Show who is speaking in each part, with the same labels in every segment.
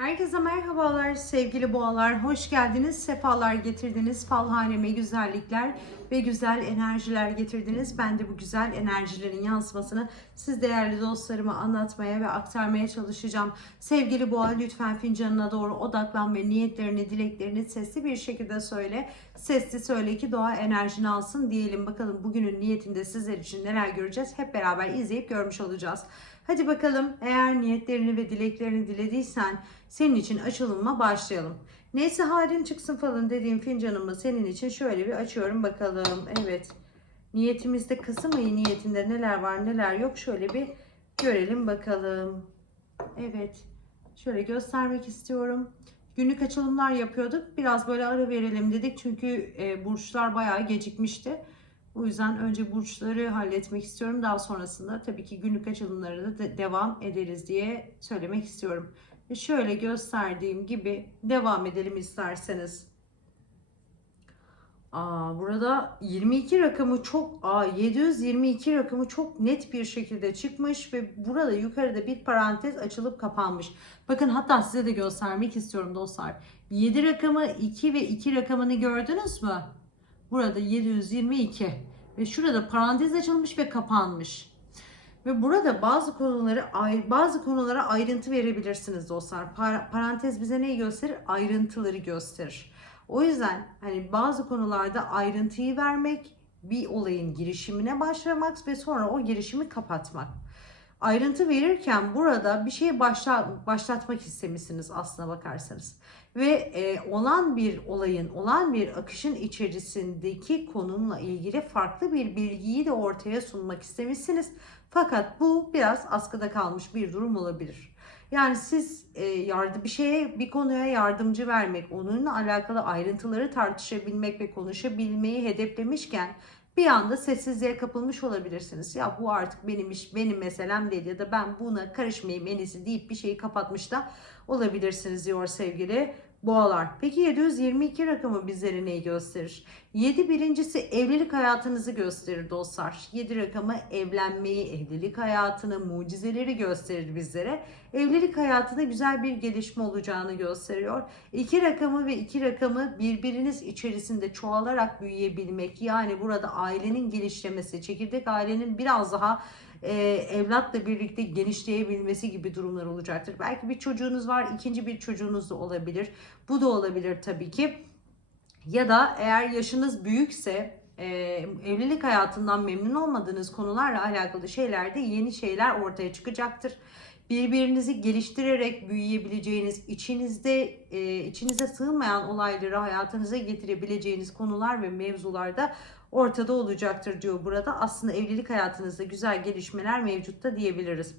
Speaker 1: Herkese merhabalar sevgili boğalar. Hoş geldiniz, sefalar getirdiniz. Falhaneme güzellikler ve güzel enerjiler getirdiniz. Ben de bu güzel enerjilerin yansımasını siz değerli dostlarıma anlatmaya ve aktarmaya çalışacağım. Sevgili boğa lütfen fincanına doğru odaklan ve niyetlerini, dileklerini sesli bir şekilde söyle. Sesli söyle ki doğa enerjini alsın diyelim. Bakalım bugünün niyetinde sizler için neler göreceğiz. Hep beraber izleyip görmüş olacağız. Hadi bakalım eğer niyetlerini ve dileklerini dilediysen senin için açılıma başlayalım. Neyse halin çıksın falan dediğim fincanımı senin için şöyle bir açıyorum bakalım. Evet niyetimizde Kasım ayı niyetinde neler var neler yok şöyle bir görelim bakalım. Evet şöyle göstermek istiyorum. Günlük açılımlar yapıyorduk. Biraz böyle ara verelim dedik çünkü e, burçlar bayağı gecikmişti. O yüzden önce burçları halletmek istiyorum. Daha sonrasında tabii ki günlük açılımlara da de- devam ederiz diye söylemek istiyorum. Ve şöyle gösterdiğim gibi devam edelim isterseniz. Aa, burada 22 rakamı çok aa, 722 rakamı çok net bir şekilde çıkmış ve burada yukarıda bir parantez açılıp kapanmış. Bakın hatta size de göstermek istiyorum dostlar. 7 rakamı 2 ve 2 rakamını gördünüz mü? Burada 722 ve şurada parantez açılmış ve kapanmış. Ve burada bazı konuları bazı konulara ayrıntı verebilirsiniz dostlar. Par- parantez bize neyi gösterir? Ayrıntıları gösterir. O yüzden hani bazı konularda ayrıntıyı vermek, bir olayın girişimine başlamak ve sonra o girişimi kapatmak. Ayrıntı verirken burada bir şeye başla, başlatmak istemişsiniz aslına bakarsanız. Ve e, olan bir olayın, olan bir akışın içerisindeki konumla ilgili farklı bir bilgiyi de ortaya sunmak istemişsiniz. Fakat bu biraz askıda kalmış bir durum olabilir. Yani siz e, yardım bir şeye bir konuya yardımcı vermek, onunla alakalı ayrıntıları tartışabilmek ve konuşabilmeyi hedeflemişken bir anda sessizliğe kapılmış olabilirsiniz. Ya bu artık benim iş, benim meselem değil ya da ben buna karışmayayım en iyisi deyip bir şeyi kapatmış da olabilirsiniz diyor sevgili boğalar. Peki 722 rakamı bizlere neyi gösterir? 7 birincisi evlilik hayatınızı gösterir dostlar. 7 rakamı evlenmeyi, evlilik hayatını, mucizeleri gösterir bizlere. Evlilik hayatında güzel bir gelişme olacağını gösteriyor. 2 rakamı ve 2 rakamı birbiriniz içerisinde çoğalarak büyüyebilmek. Yani burada ailenin gelişlemesi, çekirdek ailenin biraz daha e, evlatla birlikte genişleyebilmesi gibi durumlar olacaktır. Belki bir çocuğunuz var, ikinci bir çocuğunuz da olabilir. Bu da olabilir tabii ki. Ya da eğer yaşınız büyükse e, evlilik hayatından memnun olmadığınız konularla alakalı şeylerde yeni şeyler ortaya çıkacaktır. Birbirinizi geliştirerek büyüyebileceğiniz, içinizde e, içinize sığmayan olayları hayatınıza getirebileceğiniz konular ve mevzularda ortada olacaktır diyor burada. Aslında evlilik hayatınızda güzel gelişmeler mevcutta diyebiliriz.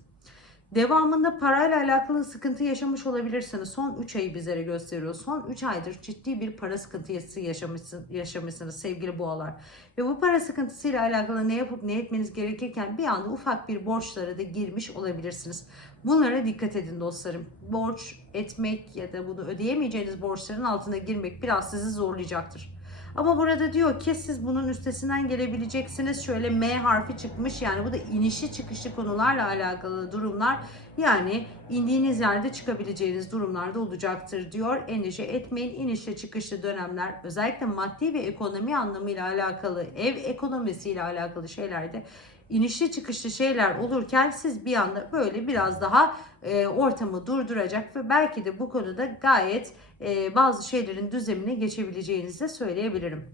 Speaker 1: Devamında parayla alakalı sıkıntı yaşamış olabilirsiniz. Son 3 ayı bizlere gösteriyor. Son 3 aydır ciddi bir para sıkıntısı yaşamışsınız, yaşamışsınız sevgili boğalar. Ve bu para sıkıntısıyla alakalı ne yapıp ne etmeniz gerekirken bir anda ufak bir borçlara da girmiş olabilirsiniz. Bunlara dikkat edin dostlarım. Borç etmek ya da bunu ödeyemeyeceğiniz borçların altına girmek biraz sizi zorlayacaktır. Ama burada diyor ki siz bunun üstesinden gelebileceksiniz. Şöyle M harfi çıkmış yani bu da inişi çıkışlı konularla alakalı durumlar. Yani indiğiniz yerde çıkabileceğiniz durumlarda olacaktır diyor. Endişe etmeyin. İnişli çıkışlı dönemler özellikle maddi ve ekonomi anlamıyla alakalı ev ekonomisiyle alakalı şeylerde inişli çıkışlı şeyler olurken siz bir anda böyle biraz daha e, ortamı durduracak ve belki de bu konuda gayet e, bazı şeylerin düzemine geçebileceğinizi de söyleyebilirim.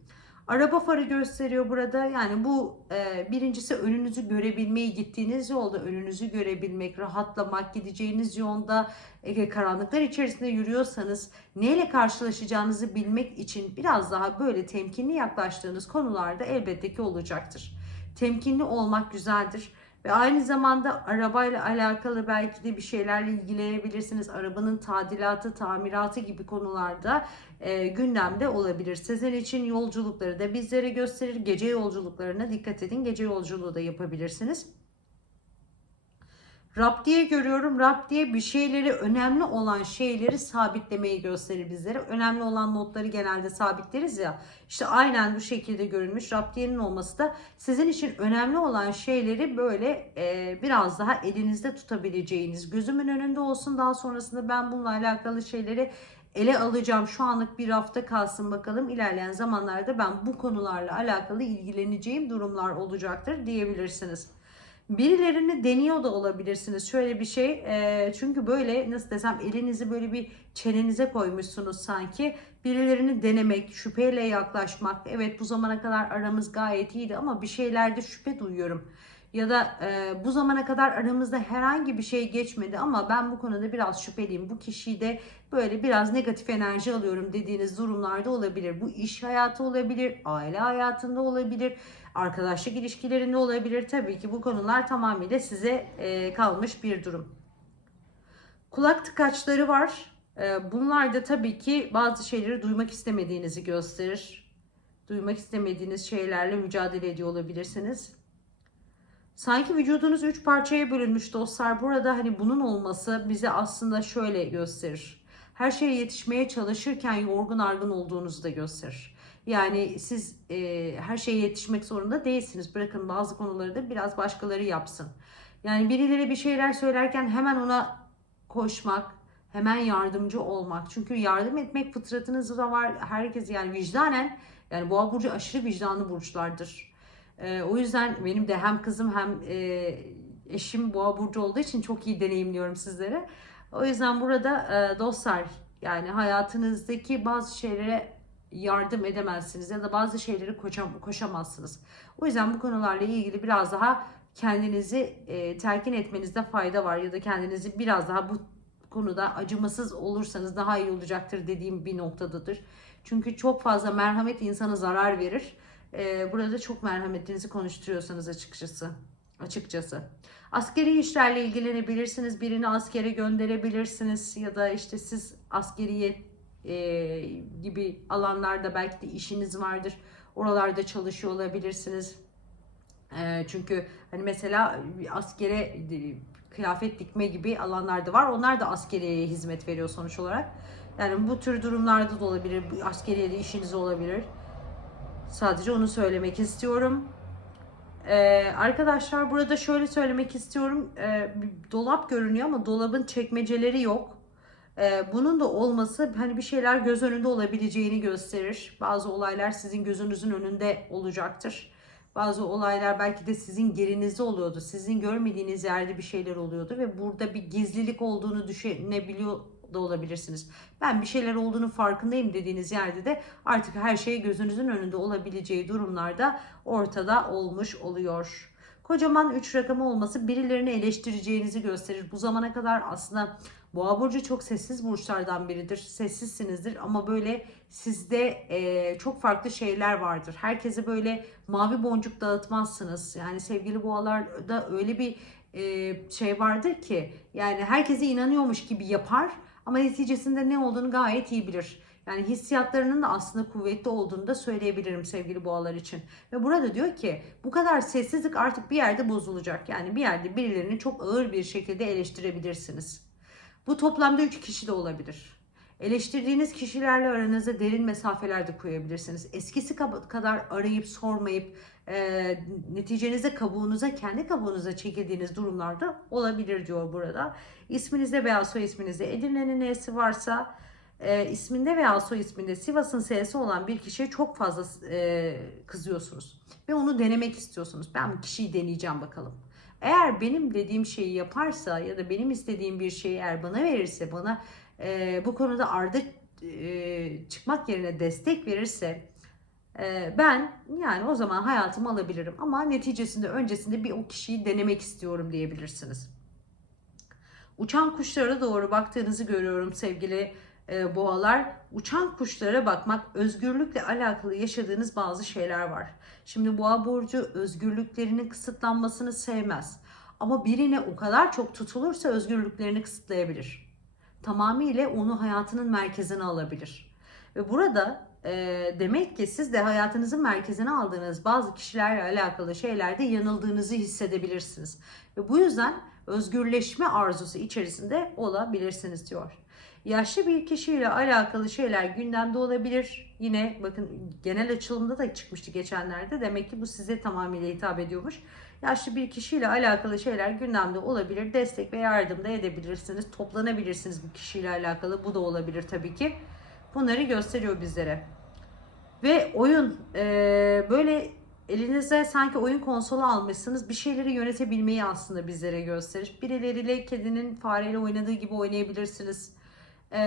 Speaker 1: Araba farı gösteriyor burada. Yani bu e, birincisi önünüzü görebilmeyi gittiğiniz yolda önünüzü görebilmek, rahatlamak, gideceğiniz yolda e, karanlıklar içerisinde yürüyorsanız neyle karşılaşacağınızı bilmek için biraz daha böyle temkinli yaklaştığınız konularda elbette ki olacaktır. Temkinli olmak güzeldir. Ve aynı zamanda arabayla alakalı belki de bir şeylerle ilgilenebilirsiniz. Arabanın tadilatı, tamiratı gibi konularda e, gündemde olabilir. Sizin için yolculukları da bizlere gösterir. Gece yolculuklarına dikkat edin. Gece yolculuğu da yapabilirsiniz. Raptiye görüyorum. Raptiye bir şeyleri, önemli olan şeyleri sabitlemeyi gösterir bizlere. Önemli olan notları genelde sabitleriz ya. İşte aynen bu şekilde görünmüş. Raptiyenin olması da sizin için önemli olan şeyleri böyle e, biraz daha elinizde tutabileceğiniz, gözümün önünde olsun. Daha sonrasında ben bununla alakalı şeyleri ele alacağım. Şu anlık bir hafta kalsın bakalım. İlerleyen zamanlarda ben bu konularla alakalı ilgileneceğim durumlar olacaktır diyebilirsiniz. Birilerini deniyor da olabilirsiniz. Şöyle bir şey e, çünkü böyle nasıl desem elinizi böyle bir çenenize koymuşsunuz sanki. Birilerini denemek, şüpheyle yaklaşmak. Evet bu zamana kadar aramız gayet iyiydi ama bir şeylerde şüphe duyuyorum. Ya da e, bu zamana kadar aramızda herhangi bir şey geçmedi ama ben bu konuda biraz şüpheliyim. Bu kişiyi de böyle biraz negatif enerji alıyorum dediğiniz durumlarda olabilir. Bu iş hayatı olabilir, aile hayatında olabilir, arkadaşlık ilişkilerinde olabilir. Tabii ki bu konular tamamıyla size e, kalmış bir durum. Kulak tıkaçları var. E, bunlar da tabii ki bazı şeyleri duymak istemediğinizi gösterir. Duymak istemediğiniz şeylerle mücadele ediyor olabilirsiniz. Sanki vücudunuz üç parçaya bölünmüş dostlar. Burada hani bunun olması bize aslında şöyle gösterir. Her şeye yetişmeye çalışırken yorgun argın olduğunuzu da gösterir. Yani siz e, her şeye yetişmek zorunda değilsiniz. Bırakın bazı konuları da biraz başkaları yapsın. Yani birileri bir şeyler söylerken hemen ona koşmak, hemen yardımcı olmak. Çünkü yardım etmek fıtratınızda var. Herkes yani vicdanen yani boğa burcu aşırı vicdanlı burçlardır. Ee, o yüzden benim de hem kızım hem e, eşim boğa burcu olduğu için çok iyi deneyimliyorum sizlere. O yüzden burada e, dostlar yani hayatınızdaki bazı şeylere yardım edemezsiniz ya da bazı şeyleri koşam, koşamazsınız. O yüzden bu konularla ilgili biraz daha kendinizi e, telkin etmenizde fayda var ya da kendinizi biraz daha bu konuda acımasız olursanız daha iyi olacaktır dediğim bir noktadadır. Çünkü çok fazla merhamet insana zarar verir. Ee, burada çok merhametinizi konuşturuyorsanız açıkçası. Açıkçası. Askeri işlerle ilgilenebilirsiniz. Birini askere gönderebilirsiniz ya da işte siz askeriye e, gibi alanlarda belki de işiniz vardır. Oralarda çalışıyor olabilirsiniz. E, çünkü hani mesela askere e, kıyafet dikme gibi alanlarda var. Onlar da askeriye hizmet veriyor sonuç olarak. Yani bu tür durumlarda da olabilir. Askeriye de işiniz olabilir. Sadece onu söylemek istiyorum. Ee, arkadaşlar burada şöyle söylemek istiyorum. Ee, dolap görünüyor ama dolabın çekmeceleri yok. Bunun da olması hani bir şeyler göz önünde olabileceğini gösterir. Bazı olaylar sizin gözünüzün önünde olacaktır. Bazı olaylar belki de sizin gerinizde oluyordu. Sizin görmediğiniz yerde bir şeyler oluyordu ve burada bir gizlilik olduğunu düşünebiliyor da olabilirsiniz. Ben bir şeyler olduğunu farkındayım dediğiniz yerde de artık her şey gözünüzün önünde olabileceği durumlarda ortada olmuş oluyor. Kocaman 3 rakamı olması birilerini eleştireceğinizi gösterir. Bu zamana kadar aslında Boğa burcu çok sessiz burçlardan biridir. Sessizsinizdir ama böyle sizde e, çok farklı şeyler vardır. Herkese böyle mavi boncuk dağıtmazsınız. Yani sevgili boğalarda öyle bir e, şey vardır ki yani herkese inanıyormuş gibi yapar ama neticesinde ne olduğunu gayet iyi bilir. Yani hissiyatlarının da aslında kuvvetli olduğunu da söyleyebilirim sevgili boğalar için. Ve burada diyor ki bu kadar sessizlik artık bir yerde bozulacak. Yani bir yerde birilerini çok ağır bir şekilde eleştirebilirsiniz. Bu toplamda 3 kişi de olabilir. Eleştirdiğiniz kişilerle aranızda derin mesafeler de koyabilirsiniz. Eskisi kadar arayıp sormayıp e, neticenizde kabuğunuza, kendi kabuğunuza çekildiğiniz durumlarda olabilir diyor burada. İsminizde veya soy isminizde Edirne'nin nesi varsa e, isminde veya soy isminde Sivas'ın S'si olan bir kişiye çok fazla e, kızıyorsunuz. Ve onu denemek istiyorsunuz. Ben bu kişiyi deneyeceğim bakalım. Eğer benim dediğim şeyi yaparsa ya da benim istediğim bir şeyi eğer bana verirse, bana e, bu konuda ardı e, çıkmak yerine destek verirse e, ben yani o zaman hayatımı alabilirim. Ama neticesinde öncesinde bir o kişiyi denemek istiyorum diyebilirsiniz. Uçan kuşlara doğru baktığınızı görüyorum sevgili e, boğalar. Uçan kuşlara bakmak özgürlükle alakalı yaşadığınız bazı şeyler var. Şimdi boğa burcu özgürlüklerinin kısıtlanmasını sevmez. Ama birine o kadar çok tutulursa özgürlüklerini kısıtlayabilir. Tamamıyla onu hayatının merkezine alabilir. Ve burada e, demek ki siz de hayatınızın merkezine aldığınız bazı kişilerle alakalı şeylerde yanıldığınızı hissedebilirsiniz. Ve bu yüzden özgürleşme arzusu içerisinde olabilirsiniz diyor. Yaşlı bir kişiyle alakalı şeyler gündemde olabilir. Yine bakın genel açılımda da çıkmıştı geçenlerde. Demek ki bu size tamamıyla hitap ediyormuş. Yaşlı bir kişiyle alakalı şeyler gündemde olabilir. Destek ve yardım da edebilirsiniz. Toplanabilirsiniz bu kişiyle alakalı. Bu da olabilir tabii ki. Bunları gösteriyor bizlere. Ve oyun e, böyle elinize sanki oyun konsolu almışsınız. Bir şeyleri yönetebilmeyi aslında bizlere gösterir. Birileriyle kedinin fareyle oynadığı gibi oynayabilirsiniz. E,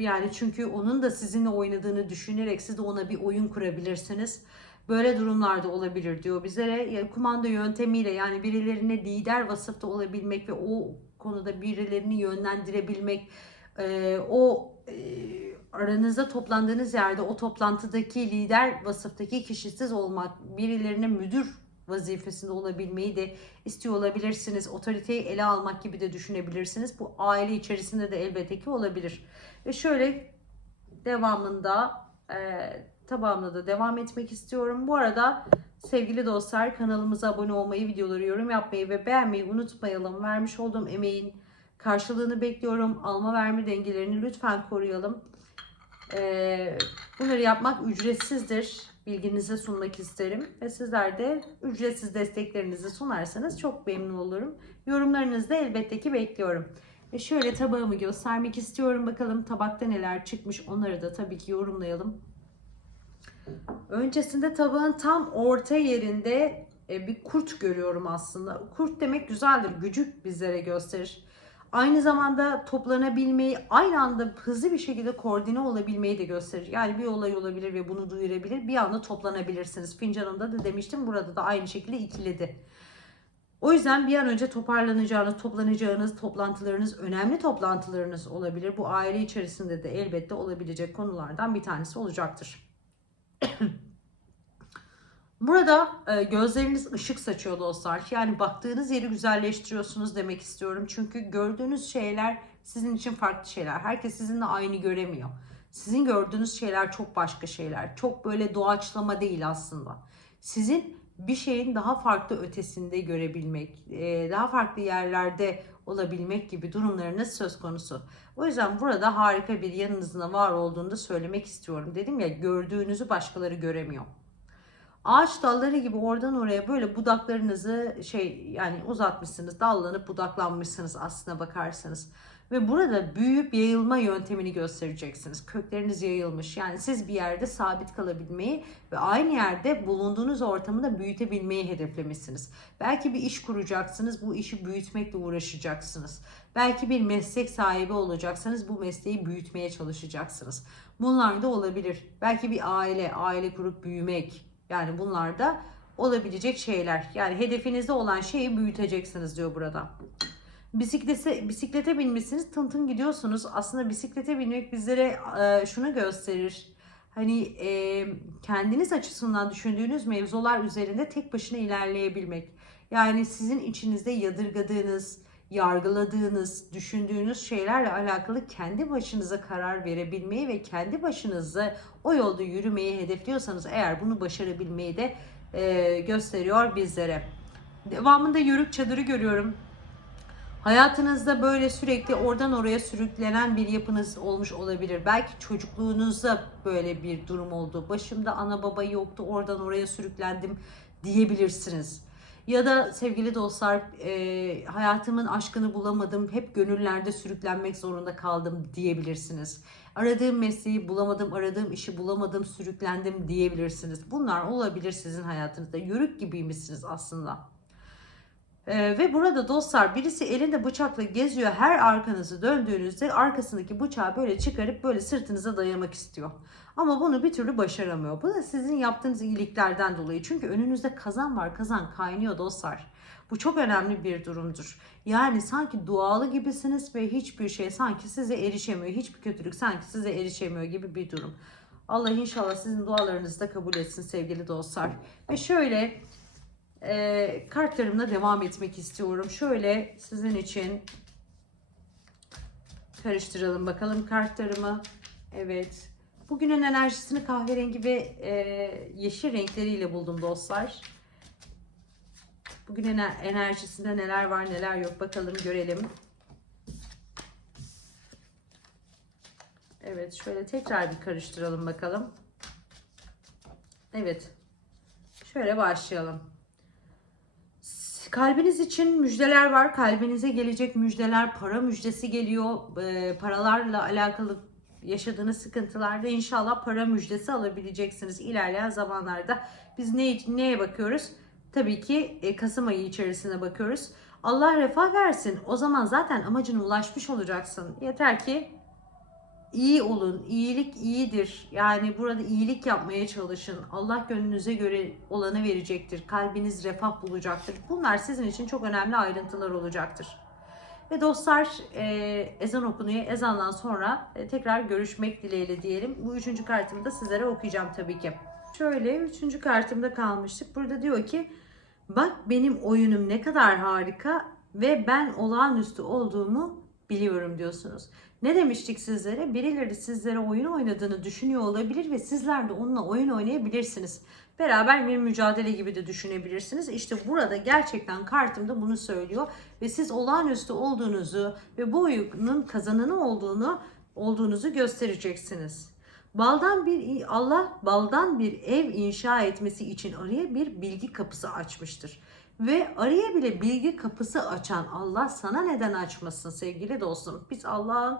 Speaker 1: yani çünkü onun da sizinle oynadığını düşünerek siz de ona bir oyun kurabilirsiniz. Böyle durumlarda olabilir diyor bizlere. Ya, kumanda yöntemiyle yani birilerine lider vasıfta olabilmek ve o konuda birilerini yönlendirebilmek, e, o e, aranızda toplandığınız yerde o toplantıdaki lider vasıftaki kişi siz olmak, birilerine müdür vazifesinde olabilmeyi de istiyor olabilirsiniz. Otoriteyi ele almak gibi de düşünebilirsiniz. Bu aile içerisinde de elbette ki olabilir. Ve şöyle devamında e, tabağımda da devam etmek istiyorum. Bu arada sevgili dostlar kanalımıza abone olmayı, videoları yorum yapmayı ve beğenmeyi unutmayalım. Vermiş olduğum emeğin karşılığını bekliyorum. Alma verme dengelerini lütfen koruyalım. Ee, bunları yapmak ücretsizdir. Bilginize sunmak isterim. Ve sizler de ücretsiz desteklerinizi sunarsanız çok memnun olurum. Yorumlarınızı da elbette ki bekliyorum. Ve şöyle tabağımı göstermek istiyorum. Bakalım tabakta neler çıkmış onları da tabii ki yorumlayalım. Öncesinde tabağın tam orta yerinde e, bir kurt görüyorum aslında. Kurt demek güzeldir. Gücü bizlere gösterir. Aynı zamanda toplanabilmeyi, aynı anda hızlı bir şekilde koordine olabilmeyi de gösterir. Yani bir olay olabilir ve bunu duyurabilir. Bir anda toplanabilirsiniz. Fincanımda da demiştim. Burada da aynı şekilde ikiledi. O yüzden bir an önce toparlanacağınız, toplanacağınız toplantılarınız, önemli toplantılarınız olabilir. Bu aile içerisinde de elbette olabilecek konulardan bir tanesi olacaktır. Burada e, gözleriniz ışık saçıyor dostlar. Yani baktığınız yeri güzelleştiriyorsunuz demek istiyorum. Çünkü gördüğünüz şeyler sizin için farklı şeyler. Herkes sizinle aynı göremiyor. Sizin gördüğünüz şeyler çok başka şeyler. Çok böyle doğaçlama değil aslında. Sizin bir şeyin daha farklı ötesinde görebilmek, e, daha farklı yerlerde olabilmek gibi durumlarınız söz konusu. O yüzden burada harika bir yanınızda var olduğunu da söylemek istiyorum. Dedim ya gördüğünüzü başkaları göremiyor. Ağaç dalları gibi oradan oraya böyle budaklarınızı şey yani uzatmışsınız, dallanıp budaklanmışsınız aslına bakarsanız. Ve burada büyüyüp yayılma yöntemini göstereceksiniz. Kökleriniz yayılmış. Yani siz bir yerde sabit kalabilmeyi ve aynı yerde bulunduğunuz ortamı da büyütebilmeyi hedeflemişsiniz. Belki bir iş kuracaksınız. Bu işi büyütmekle uğraşacaksınız. Belki bir meslek sahibi olacaksınız. Bu mesleği büyütmeye çalışacaksınız. Bunlar da olabilir. Belki bir aile, aile kurup büyümek. Yani bunlar da olabilecek şeyler. Yani hedefinizde olan şeyi büyüteceksiniz diyor burada. Bisiklete, bisiklete binmişsiniz tın tın gidiyorsunuz. Aslında bisiklete binmek bizlere e, şunu gösterir. Hani e, kendiniz açısından düşündüğünüz mevzular üzerinde tek başına ilerleyebilmek. Yani sizin içinizde yadırgadığınız, yargıladığınız, düşündüğünüz şeylerle alakalı kendi başınıza karar verebilmeyi ve kendi başınıza o yolda yürümeyi hedefliyorsanız eğer bunu başarabilmeyi de e, gösteriyor bizlere. Devamında yörük çadırı görüyorum. Hayatınızda böyle sürekli oradan oraya sürüklenen bir yapınız olmuş olabilir. Belki çocukluğunuzda böyle bir durum oldu. Başımda ana baba yoktu, oradan oraya sürüklendim diyebilirsiniz. Ya da sevgili dostlar e, hayatımın aşkını bulamadım, hep gönüllerde sürüklenmek zorunda kaldım diyebilirsiniz. Aradığım mesleği bulamadım, aradığım işi bulamadım, sürüklendim diyebilirsiniz. Bunlar olabilir sizin hayatınızda. Yörük gibiymişsiniz aslında. Ee, ve burada dostlar birisi elinde bıçakla geziyor. Her arkanızı döndüğünüzde arkasındaki bıçağı böyle çıkarıp böyle sırtınıza dayamak istiyor. Ama bunu bir türlü başaramıyor. Bu da sizin yaptığınız iyiliklerden dolayı. Çünkü önünüzde kazan var. Kazan kaynıyor dostlar. Bu çok önemli bir durumdur. Yani sanki dualı gibisiniz ve hiçbir şey sanki size erişemiyor. Hiçbir kötülük sanki size erişemiyor gibi bir durum. Allah inşallah sizin dualarınızı da kabul etsin sevgili dostlar. Ve şöyle e, kartlarımla devam etmek istiyorum. Şöyle sizin için karıştıralım bakalım kartlarımı. Evet. Bugünün enerjisini kahverengi ve e, yeşil renkleriyle buldum dostlar. Bugün ener- enerjisinde neler var neler yok bakalım görelim. Evet şöyle tekrar bir karıştıralım bakalım. Evet. Şöyle başlayalım. Kalbiniz için müjdeler var. Kalbinize gelecek müjdeler, para müjdesi geliyor. Ee, paralarla alakalı yaşadığınız sıkıntılarda inşallah para müjdesi alabileceksiniz ilerleyen zamanlarda. Biz ne, neye bakıyoruz? Tabii ki e, Kasım ayı içerisine bakıyoruz. Allah refah versin. O zaman zaten amacına ulaşmış olacaksın. Yeter ki iyi olun. İyilik iyidir. Yani burada iyilik yapmaya çalışın. Allah gönlünüze göre olanı verecektir. Kalbiniz refah bulacaktır. Bunlar sizin için çok önemli ayrıntılar olacaktır. Ve dostlar e, ezan okunuyor. Ezandan sonra e, tekrar görüşmek dileğiyle diyelim. Bu üçüncü kartımı da sizlere okuyacağım tabii ki. Şöyle üçüncü kartımda kalmıştık. Burada diyor ki bak benim oyunum ne kadar harika ve ben olağanüstü olduğumu biliyorum diyorsunuz. Ne demiştik sizlere? Birileri sizlere oyun oynadığını düşünüyor olabilir ve sizler de onunla oyun oynayabilirsiniz. Beraber bir mücadele gibi de düşünebilirsiniz. İşte burada gerçekten kartımda bunu söylüyor ve siz olağanüstü olduğunuzu ve bu oyunun kazananı olduğunu olduğunuzu göstereceksiniz. Baldan bir Allah baldan bir ev inşa etmesi için araya bir bilgi kapısı açmıştır. Ve araya bile bilgi kapısı açan Allah sana neden açmasın sevgili dostum? Biz Allah'ın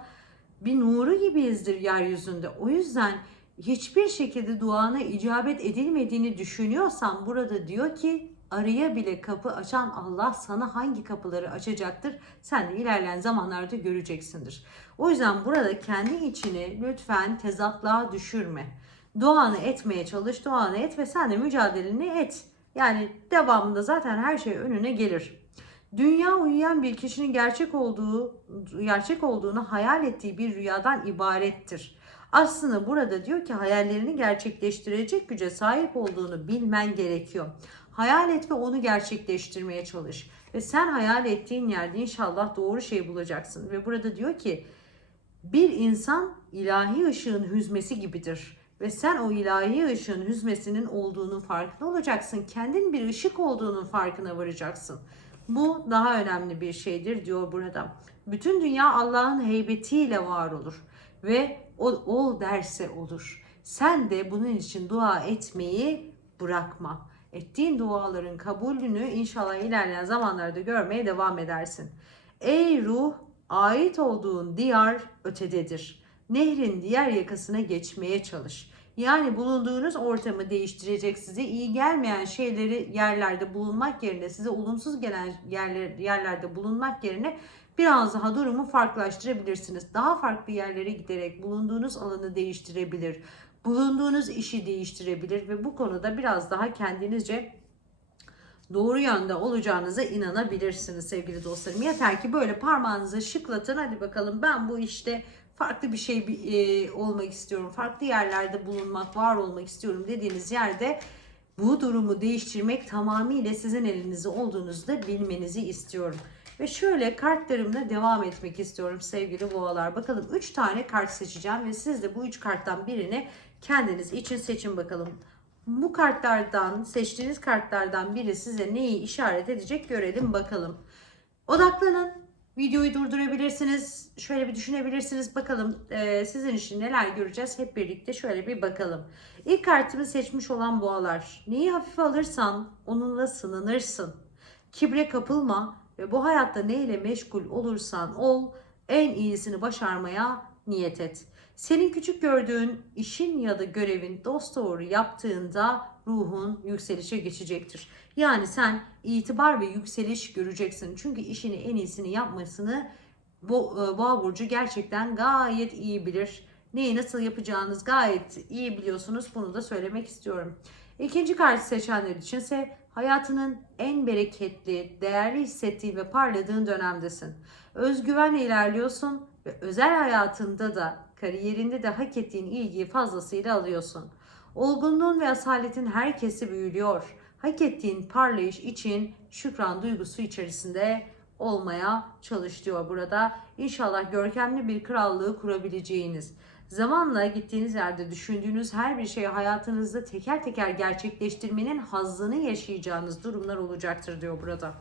Speaker 1: bir nuru gibiyizdir yeryüzünde. O yüzden hiçbir şekilde duana icabet edilmediğini düşünüyorsan burada diyor ki araya bile kapı açan Allah sana hangi kapıları açacaktır sen de ilerleyen zamanlarda göreceksindir. O yüzden burada kendi içini lütfen tezatlığa düşürme. Duanı etmeye çalış, duanı et ve sen de mücadeleni et. Yani devamında zaten her şey önüne gelir. Dünya uyuyan bir kişinin gerçek olduğu gerçek olduğunu hayal ettiği bir rüyadan ibarettir. Aslında burada diyor ki hayallerini gerçekleştirecek güce sahip olduğunu bilmen gerekiyor. Hayal et ve onu gerçekleştirmeye çalış. Ve sen hayal ettiğin yerde inşallah doğru şey bulacaksın. Ve burada diyor ki bir insan ilahi ışığın hüzmesi gibidir. Ve sen o ilahi ışığın hüzmesinin olduğunun farkında olacaksın. Kendin bir ışık olduğunun farkına varacaksın. Bu daha önemli bir şeydir diyor burada. Bütün dünya Allah'ın heybetiyle var olur ve o ol derse olur. Sen de bunun için dua etmeyi bırakma. Ettiğin duaların kabulünü inşallah ilerleyen zamanlarda görmeye devam edersin. Ey ruh, ait olduğun diyar ötededir. Nehrin diğer yakasına geçmeye çalış. Yani bulunduğunuz ortamı değiştirecek size iyi gelmeyen şeyleri yerlerde bulunmak yerine size olumsuz gelen yerler, yerlerde bulunmak yerine biraz daha durumu farklılaştırabilirsiniz. Daha farklı yerlere giderek bulunduğunuz alanı değiştirebilir. Bulunduğunuz işi değiştirebilir ve bu konuda biraz daha kendinizce doğru yönde olacağınıza inanabilirsiniz sevgili dostlarım. Yeter ki böyle parmağınızı şıklatın. Hadi bakalım ben bu işte farklı bir şey e, olmak istiyorum. Farklı yerlerde bulunmak, var olmak istiyorum dediğiniz yerde bu durumu değiştirmek tamamıyla sizin elinizde olduğunuzu da bilmenizi istiyorum. Ve şöyle kartlarımla devam etmek istiyorum sevgili boğalar. Bakalım 3 tane kart seçeceğim ve siz de bu 3 karttan birini kendiniz için seçin bakalım. Bu kartlardan, seçtiğiniz kartlardan biri size neyi işaret edecek görelim bakalım. Odaklanın. Videoyu durdurabilirsiniz. Şöyle bir düşünebilirsiniz. Bakalım e, sizin için neler göreceğiz. Hep birlikte şöyle bir bakalım. İlk kartımı seçmiş olan boğalar. Neyi hafife alırsan onunla sınanırsın. Kibre kapılma ve bu hayatta neyle meşgul olursan ol en iyisini başarmaya niyet et. Senin küçük gördüğün işin ya da görevin dost doğru yaptığında ruhun yükselişe geçecektir. Yani sen itibar ve yükseliş göreceksin. Çünkü işini en iyisini yapmasını e, Boğa burcu gerçekten gayet iyi bilir. Neyi nasıl yapacağınız gayet iyi biliyorsunuz. Bunu da söylemek istiyorum. İkinci kartı seçenler içinse hayatının en bereketli, değerli hissettiğin ve parladığın dönemdesin. Özgüvenle ilerliyorsun ve özel hayatında da kariyerinde de hak ettiğin ilgiyi fazlasıyla alıyorsun. Olgunluğun ve asaletin herkesi büyülüyor. Hak ettiğin parlayış için şükran duygusu içerisinde olmaya çalış burada. İnşallah görkemli bir krallığı kurabileceğiniz. Zamanla gittiğiniz yerde düşündüğünüz her bir şeyi hayatınızda teker teker gerçekleştirmenin hazzını yaşayacağınız durumlar olacaktır diyor burada.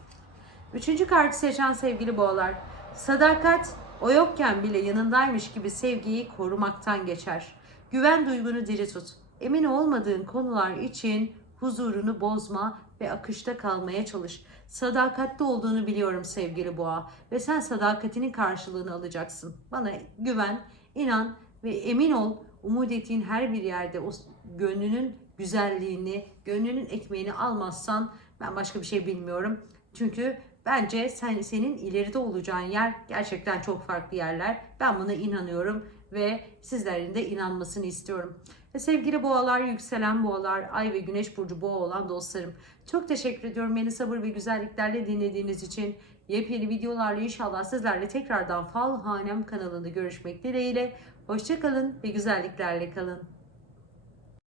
Speaker 1: Üçüncü kartı seçen sevgili boğalar. Sadakat o yokken bile yanındaymış gibi sevgiyi korumaktan geçer. Güven duygunu diri tut. Emin olmadığın konular için huzurunu bozma ve akışta kalmaya çalış. Sadakatli olduğunu biliyorum sevgili boğa ve sen sadakatinin karşılığını alacaksın. Bana güven, inan ve emin ol umut ettiğin her bir yerde o gönlünün güzelliğini, gönlünün ekmeğini almazsan ben başka bir şey bilmiyorum. Çünkü bence sen senin ileride olacağın yer gerçekten çok farklı yerler. Ben buna inanıyorum ve sizlerin de inanmasını istiyorum. Ve sevgili boğalar, yükselen boğalar, ay ve güneş burcu boğa olan dostlarım. Çok teşekkür ediyorum beni sabır ve güzelliklerle dinlediğiniz için. Yepyeni videolarla inşallah sizlerle tekrardan Fal Hanem kanalında görüşmek dileğiyle. Hoşçakalın ve güzelliklerle kalın.